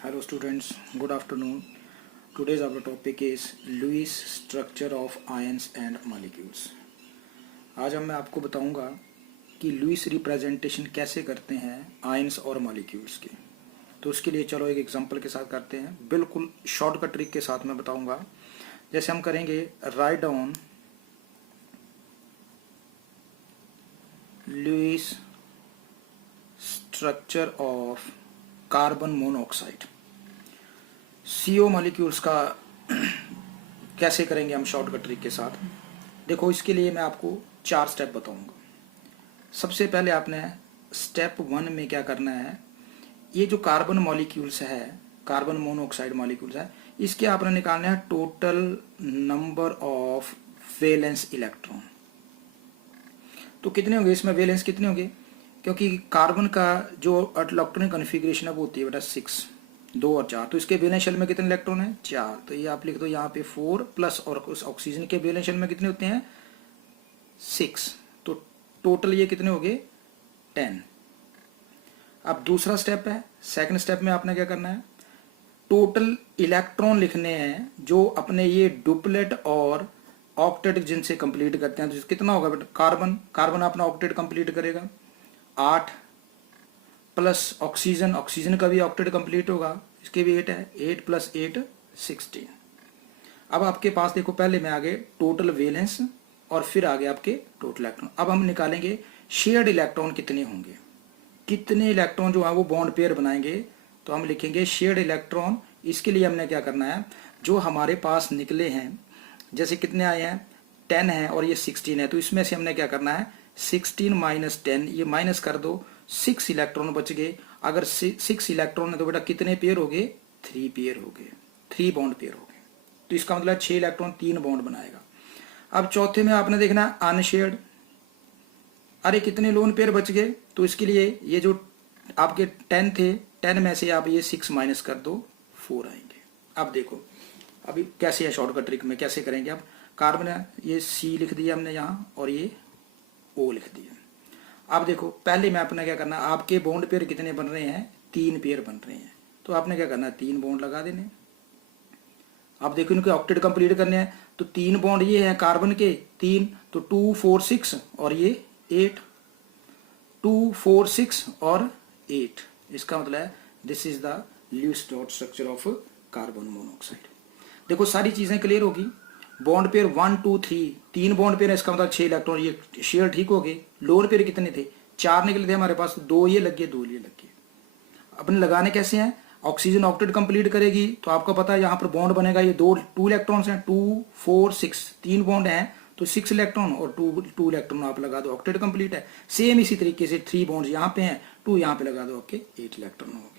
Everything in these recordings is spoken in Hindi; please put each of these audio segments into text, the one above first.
Hello students, good afternoon. Today's our topic is Lewis structure of ions and molecules. आज मैं आपको बताऊंगा कि लुईस रिप्रेजेंटेशन कैसे करते हैं आयंस और मॉलिक्यूल्स के। तो उसके लिए चलो एक एग्जांपल के साथ करते हैं, बिल्कुल शॉर्टकट ट्रिक के साथ मैं बताऊंगा। जैसे हम करेंगे write down Lewis structure of carbon monoxide. CO molecules का कैसे करेंगे हम शॉर्टकट ट्रिक के साथ। देखो, इसके लिए मैं आपको 4 स्टेप बताऊंगा। सबसे पहले आपने स्टेप 1 में क्या करना है, ये जो कार्बन मॉलिक्यूल्स है, कार्बन मोनोऑक्साइड मॉलिक्यूल्स है, इसके आपने निकालना है total number of valence electron. तो कितने होंगे इसमें, वैलेंस कितने होंगे, क्योंकि कार्बन का जो इलेक्ट्रॉनिक कॉन्फ़िगरेशन है वो होती है बेटा 6, 2 और 4। तो इसके वैलेंस शेल में कितने इलेक्ट्रॉन है, 4। तो ये आप लिख दो यहाँ पे 4 प्लस, और उस ऑक्सीजन के वैलेंस शेल में कितने होते हैं 6। तो टोटल ये कितने हो गए 10। अब दूसरा स्टेप है, सेकंड स्टेप में आपने क्या करना है, टोटल इलेक्ट्रॉन लिखने हैं जो अपने ये डुप्लेट और ऑक्टेट जिनसे कंप्लीट करते हैं। तो कितना होगा बेटा, कार्बन अपना ऑक्टेट कंप्लीट करेगा 8 प्लस ऑक्सीजन का भी ऑक्टेट कंप्लीट होगा, इसके भी 8 है, 8 प्लस 8 16। अब आपके पास देखो, पहले में आगे टोटल वैलेंस और फिर आगे आपके टोटल इलेक्ट्रॉन। अब हम निकालेंगे शेयर्ड इलेक्ट्रॉन कितने होंगे, कितने इलेक्ट्रॉन जो है वो बॉन्ड पेयर बनाएंगे। तो हम लिखेंगे शेयर्ड इलेक्ट्रॉन। इसके लिए हमने क्या करना है, जो हमारे पास निकले हैं, जैसे कितने आए हैं 10 है और ये 16 है, तो इसमें से हमने क्या करना है 16 माइनस 10, ये माइनस कर दो, 6 इलेक्ट्रॉन बच गए। अगर 6 इलेक्ट्रॉन है तो बेटा कितने पेयर हो गए, 3 पेयर हो गए, 3 बॉन्ड पेयर हो गए। तो इसका मतलब 6 इलेक्ट्रॉन 3 बॉन्ड बनाएगा। अब चौथे में आपने देखना है अनशेयर्ड। अरे कितने लोन पेयर बच गए, तो इसके लिए ये जो आपके 10 थे, 10 में से आप ये 6 माइनस कर दो, 4 आएंगे। अब देखो अभी कैसे है शॉर्टकट ट्रिक में, कैसे करेंगे। अब कार्बन है, ये C लिख दिया हमने यहाँ और ये O लिख दिया। अब देखो पहले में आपने क्या करना, आपके बॉन्ड पेयर कितने बन रहे हैं, 3 पेयर बन रहे हैं। तो आपने क्या करना है 3 बॉन्ड लगा देने। अब देखो इनके ऑक्टेट कंप्लीट करने हैं, तो 3 बॉन्ड ये हैं कार्बन के 3, तो 2 4 6 और ये 8, 2 4 6 और 8। इसका मतलब है this is the Lewis dot structure of carbon monoxide. देखो सारी चीजें क्लियर होगी। बॉन्ड पेयर 1 2 3, 3 बॉन्ड पेयर है, इसका मतलब 6 इलेक्ट्रॉन, ये शेयर ठीक हो गए। लोन पेयर कितने थे, 4 निकले थे हमारे पास, 2 ये लग गए, 2 ये लग गए। अपने लगाने कैसे हैं, ऑक्सीजन ऑक्टेट कंप्लीट करेगी तो आपको पता है यहाँ पर बॉन्ड बनेगा, ये 2 इलेक्ट्रॉन्स हैं, 2 4 6, 3 बॉन्ड हैं तो 6 इलेक्ट्रॉन और 2 इलेक्ट्रॉन आप लगा दो, ऑक्टेट कंप्लीट है। सेम इसी तरीके से 3 बॉन्ड यहाँ पे हैं, 2 यहाँ पे लगा दो, आपके 8 इलेक्ट्रॉन हो गए।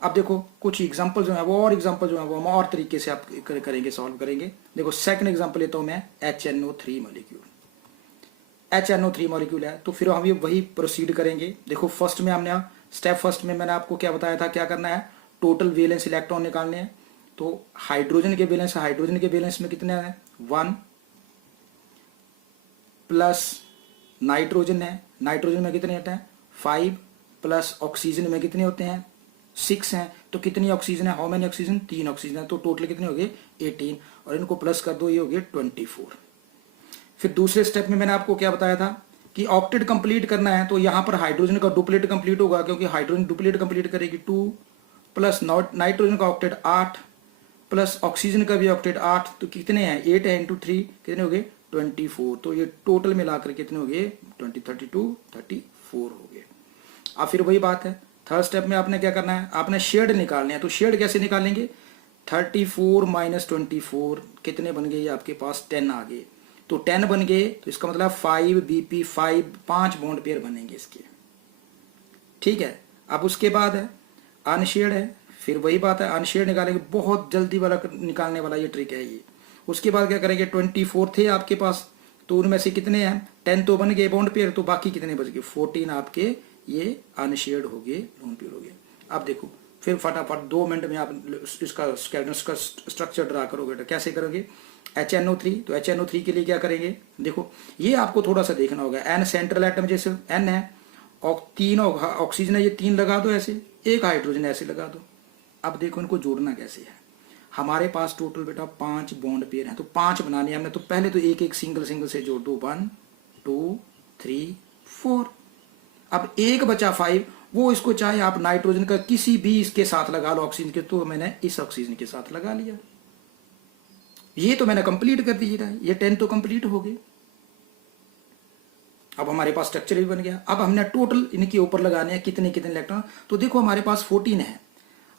अब देखो कुछ एग्जांपल जो है वो, और एग्जांपल जो है वो हम और तरीके से आप करेंगे, सॉल्व करेंगे। देखो सेकंड एग्जांपल लेता हूं मैं HNO3 मॉलिक्यूल। HNO3 मॉलिक्यूल है, तो फिर हम ये वही प्रोसीड करेंगे। देखो फर्स्ट में हमने स्टेप फर्स्ट में मैंने आपको क्या बताया था, क्या करना है, टोटल वैलेंस इलेक्ट्रॉन निकालने हैं। तो हाइड्रोजन के वैलेंस में कितने हैं 1 प्लस नाइट्रोजन है, नाइट्रोजन में कितने होते हैं 5 प्लस ऑक्सीजन में कितने होते हैं 6 हैं। तो कितनी ऑक्सीजन है, हाउ मेनी ऑक्सीजन, 3 ऑक्सीजन है, तो टोटल कितने हो गए 18, और इनको प्लस कर दो, ये हो गए 24। फिर दूसरे स्टेप में मैंने आपको क्या बताया था कि ऑक्टेट कंप्लीट करना है, तो यहाँ पर हाइड्रोजन का डुप्लेट कंप्लीट होगा, क्योंकि हाइड्रोजन डुप्लेट कंप्लीट करेगी 2 प्लस नाइट्रोजन का ऑक्टेट 8 प्लस ऑक्सीजन का भी ऑक्टेट 8, तो कितने हैं 8 है इंटू 3 कितने हो गए 24। तो ये टोटल मिलाकर कितने हो गए 34 हो गए। अब फिर वही बात है, थर्ड स्टेप में आपने क्या करना है, आपने शेड निकालने हैं। तो शेड कैसे निकालेंगे, 34 माइनस 24 कितने बन गए, ये आपके पास 10 आ गए। तो 10 बन गए, तो इसका मतलब 5 BP 5 बॉन्ड पेयर बनेंगे इसके, ठीक है। अब उसके बाद है अनशेड है, फिर वही बात है अनशेड निकालेंगे, बहुत जल्दी वाला निकालने वाला ये ट्रिक है ये। उसके बाद क्या करेंगे, 24 थे आपके पास, तो उनमें से कितने हैं 10 तो बन गए बॉन्ड पेयर, तो बाकी कितने बच गए 14 आपके ये अनशेयर्ड हो गए, लोन पेयर हो गए। अब देखो फिर फटाफट 2 मिनट में आप इसका स्ट्रक्चर ड्रा करोगे, तो कैसे करोगे, HNO3, तो HNO3 के लिए क्या करेंगे, देखो ये आपको थोड़ा सा देखना होगा, N सेंट्रल एटम जैसे N है और तीन ऑक्सीजन है, ये 3 लगा दो ऐसे, एक हाइड्रोजन ऐसे लगा दो। अब देखो इनको जोड़ना कैसे है। हमारे पास टोटल बेटा 5 बॉन्ड पेयर हैं, तो 5 बनाने हैं हमने, तो पहले तो एक एक सिंगल सिंगल से जोड़ दो, 1 2 3 4। अब एक बचा 5, वो इसको चाहे आप नाइट्रोजन का किसी भी इसके साथ लगा लो ऑक्सीजन के, तो मैंने इस ऑक्सीजन के साथ लगा लिया। ये तो मैंने कंप्लीट कर दिया, ये 10 तो कंप्लीट हो गए। अब हमारे पास स्ट्रक्चर भी बन गया। अब हमने टोटल इनके ऊपर लगाने हैं कितने कितने इलेक्ट्रॉन, तो देखो हमारे पास 14 है।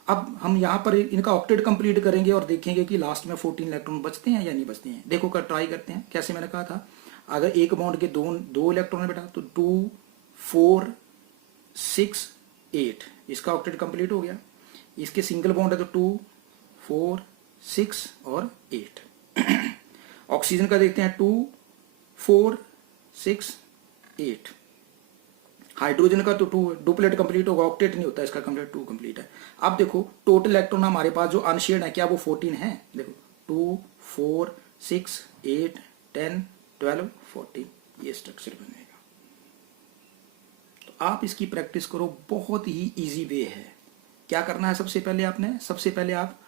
अब हम यहाँ पर इनका ऑक्टेट कंप्लीट करेंगे और देखेंगे कि लास्ट में 14 इलेक्ट्रॉन बचते हैं या नहीं बचते हैं। देखो कर ट्राई करते हैं। कैसे मैंने कहा था, अगर एक बॉन्ड के दो इलेक्ट्रॉन है बेटा, तो 2 4 6 8, इसका ऑक्टेट कंप्लीट हो गया। इसके सिंगल बॉन्ड है तो 2 4 6 और 8। ऑक्सीजन का देखते हैं 2 4 6 8। हाइड्रोजन का तो 2 डुप्लेट कंप्लीट होगा, ऑक्टेट नहीं होता इसका, कंप्लीट 2 कंप्लीट है। अब देखो टोटल इलेक्ट्रॉन हमारे पास जो अनशेयर्ड है, क्या वो 14 है? देखो 2 4 6 8 10 12 14, ये स्ट्रक्चर बनेगा। तो आप इसकी प्रैक्टिस करो, बहुत ही इजी वे है। क्या करना है, सबसे पहले आप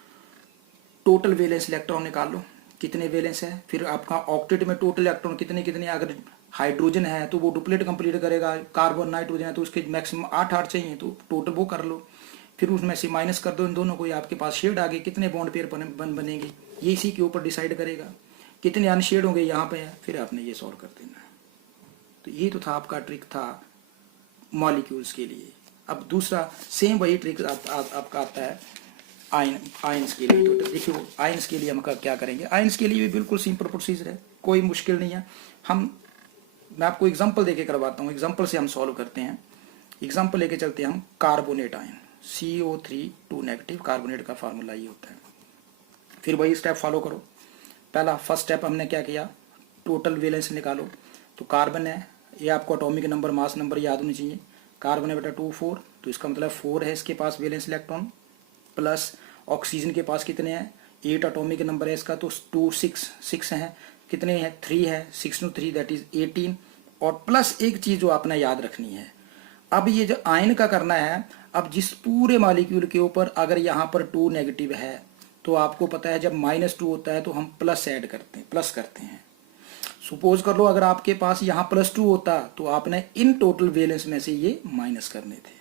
टोटल वैलेंस इलेक्ट्रॉन निकाल लो, कितने वैलेंस है। फिर आपका ऑक्टेट में टोटल इलेक्ट्रॉन कितने कितने, अगर हाइड्रोजन है तो वो डुप्लेट कंप्लीट करेगा, कार्बन नाइट्रोजन है तो उसके मैक्सिमम 8 चाहिए, तो टोटल वो कर लो। फिर उसमें से माइनस कर दो इन दोनों को, आपके पास शेड आ गए, कितने बॉन्ड पेयर बनेंगे ये इसी के ऊपर डिसाइड करेगा। कितने अनशेड होंगे यहाँ पे है, फिर आपने ये सॉल्व कर देना है। तो ये तो था आपका ट्रिक था मॉलिक्यूल्स के लिए। अब दूसरा सेम वही ट्रिक आपका आता है आयंस के लिए। तो देखिए आयंस के लिए हम क्या करेंगे, आयंस के लिए भी बिल्कुल सिंपल प्रोसीजर है, कोई मुश्किल नहीं है। मैं आपको एग्जांपल देके करवाता हूँ, एग्जांपल से हम सॉल्व करते हैं। एग्जांपल लेके चलते हैं हम, carbonate ion CO3 2 negative, carbonate का फार्मूला ये होता है। फिर वही स्टेप फॉलो करो। फर्स्ट स्टेप हमने क्या किया, टोटल वैलेंस निकालो। तो कार्बन है, ये आपको एटॉमिक नंबर मास नंबर याद होनी चाहिए। कार्बन है बेटा 2 4, तो इसका मतलब 4 है इसके पास वैलेंस इलेक्ट्रॉन, प्लस ऑक्सीजन के पास कितने हैं, 8 एटॉमिक नंबर है इसका, तो 2 6 है, कितने हैं 3 है, 6 × 3 दैट इज 18, और प्लस एक चीज जो आपने याद रखनी है। अब ये जो आयन का करना है, अब जिस पूरे मॉलिक्यूल के ऊपर अगर यहाँ पर 2 नेगेटिव है, तो आपको पता है जब -2 होता है तो हम प्लस ऐड करते हैं, प्लस करते हैं। सपोज कर लो अगर आपके पास यहाँ +2 होता तो आपने इन टोटल वैलेंस में से ये माइनस करने थे।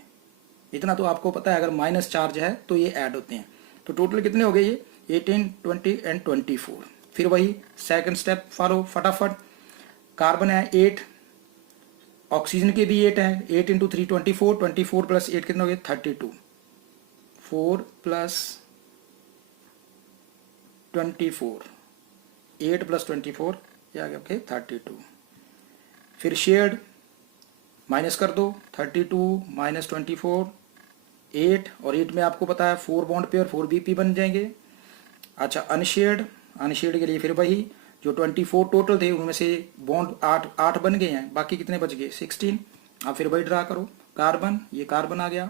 इतना तो आपको पता है, अगर माइनस चार्ज है तो ये ऐड होते हैं। तो टोटल कितने हो गए ये 18 20 एंड 24। फिर वही सेकंड स्टेप फॉलो फटाफट। कार्बन है 8, ऑक्सीजन के भी 8 है, 8 × 3 24, 24 + 8 कितना हो गया 32, 4 + 24, 8 + 24 ये आ गया ओके 32। फिर शेयर्ड माइनस कर दो, 32 - 24 8, और 8 में आपको पता है 4 बॉन्ड पेयर 4 BP बन जाएंगे। अच्छा अनशेयर्ड के लिए फिर वही जो 24 टोटल थे उनमें से बॉन्ड 8 बन गए हैं, बाकी कितने बच गए 16। अब फिर वही ड्रा करो, कार्बन, ये कार्बन आ गया,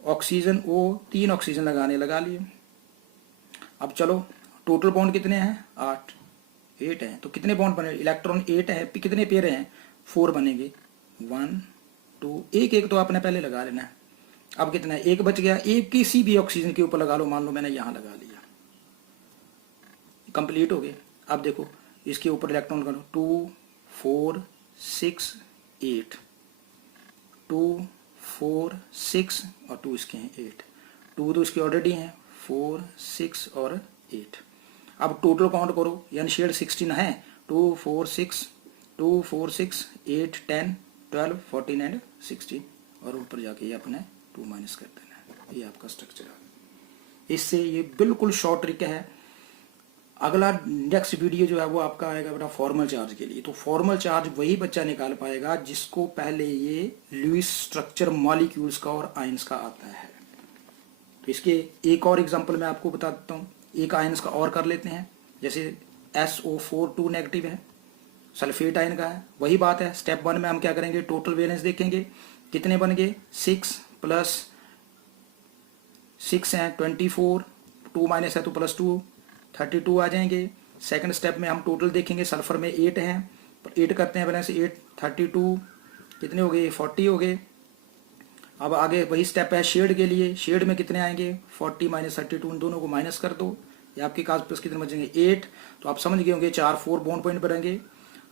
ऑक्सीजन वो 3 ऑक्सीजन लगा लिए। अब चलो टोटल बॉन्ड कितने हैं 8 हैं, तो कितने बॉन्ड बने, इलेक्ट्रॉन 8 है, कितने पेयर हैं 4 बनेंगे, 1 2, एक तो आपने पहले लगा लेना है। अब कितना है, एक बच गया, एक किसी भी ऑक्सीजन के ऊपर लगा लो, मान लो मैंने यहाँ लगा लिया, कंप्लीट हो गए। अब देखो इसके ऊपर इलेक्ट्रॉन करो 2 4 6 8, 2 4 6 और 2 इसके हैं 8, 2 तो इसके ऑलरेडी हैं 4 6 और 8। अब टोटल काउंट करो, यानी शेड 16 है, 2 4 6 8 10 12 14 एंड 16, और ऊपर जाके ये अपने 2 माइनस कर देना है। ये आपका स्ट्रक्चर है। इससे ये बिल्कुल शॉर्ट ट्रिक है। अगला नेक्स्ट वीडियो जो है वो आपका आएगा बेटा फॉर्मल चार्ज के लिए। तो फॉर्मल चार्ज वही बच्चा निकाल पाएगा जिसको पहले ये लुईस स्ट्रक्चर मॉलिक्यूल्स का और आयंस का आता है। तो इसके एक और एग्जांपल मैं आपको बता देता हूँ, एक आयंस का और कर लेते हैं। जैसे SO4 2 नेगेटिव है, सल्फेट आयन का है। वही बात है, स्टेप 1 में हम क्या करेंगे, टोटल वैलेंस देखेंगे, कितने बन गए 6 + 6 हैं 24, 2 माइनस है तो +2 32 आ जाएंगे। सेकंड स्टेप में हम टोटल देखेंगे, सल्फर में 8 हैं, 8 करते हैं बैलेंस 8 32 कितने हो गए, 40 हो गए। अब आगे वही स्टेप है शेड के लिए, शेड में कितने आएंगे, 40 माइनस 32, उन दोनों को माइनस कर दो, ये आपके पास कितने बचेंगे, 8। तो आप समझ गए होंगे 4 4 बॉन्ड पॉइंट बनेंगे।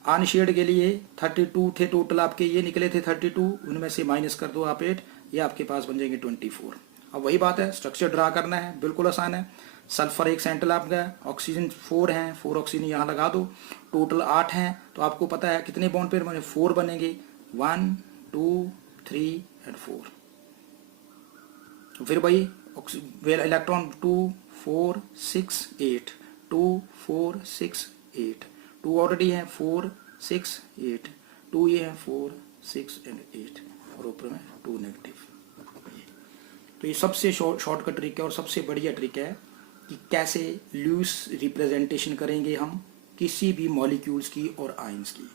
अनशेड के लिए 32 थे टोटल आपके, ये निकले थे 32, उनमें से माइनस कर दो आप 8, ये आपके पास बन जाएंगे 24। अब वही बात है, स्ट्रक्चर ड्रा करना है, बिल्कुल आसान है। सल्फर एक सेंट्रल आपका, ऑक्सीजन 4 हैं, 4 ऑक्सीजन यहाँ लगा दो, टोटल 8 हैं। तो आपको पता है कितने बॉन्ड पेयर बने, 4 बनेंगे, 1 2 3 एंड 4। फिर वही इलेक्ट्रॉन 2 4 6 8, 2 4 6 8, 2 ऑलरेडी है, 4 6 8, 2 ये है 4 6 एंड 8, और ऊपर में 2 नेगेटिव। तो ये सबसे शॉर्टकट ट्रिक है और सबसे बढ़िया ट्रिक है कि कैसे लुईस रिप्रेजेंटेशन करेंगे हम किसी भी मॉलिक्यूल्स की और आयंस की।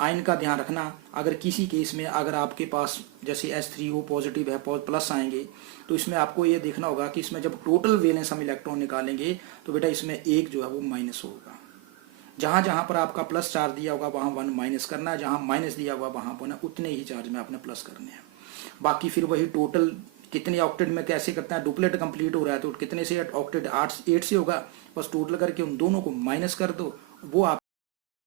आयन का ध्यान रखना, अगर किसी केस में अगर आपके पास जैसे H3O पॉजिटिव है, प्लस आएंगे, तो इसमें आपको ये देखना होगा कि इसमें जब टोटल वैलेंस हम इलेक्ट्रॉन निकालेंगे तो बेटा इसमें एक जो है वो माइनस होगा। जहां जहां पर आपका प्लस चार्ज दिया होगा वहां 1 माइनस करना है, जहां माइनस दिया होगा वहां पर उतने ही चार्ज में आपने प्लस करने हैं। बाकी फिर वही टोटल कितने ऑक्टेट में कैसे करते हैं, डुप्लेट कंप्लीट हो रहा है तो कितने से ऑक्टेट 8 से होगा, बस टोटल करके उन दोनों को माइनस कर दो, वो आप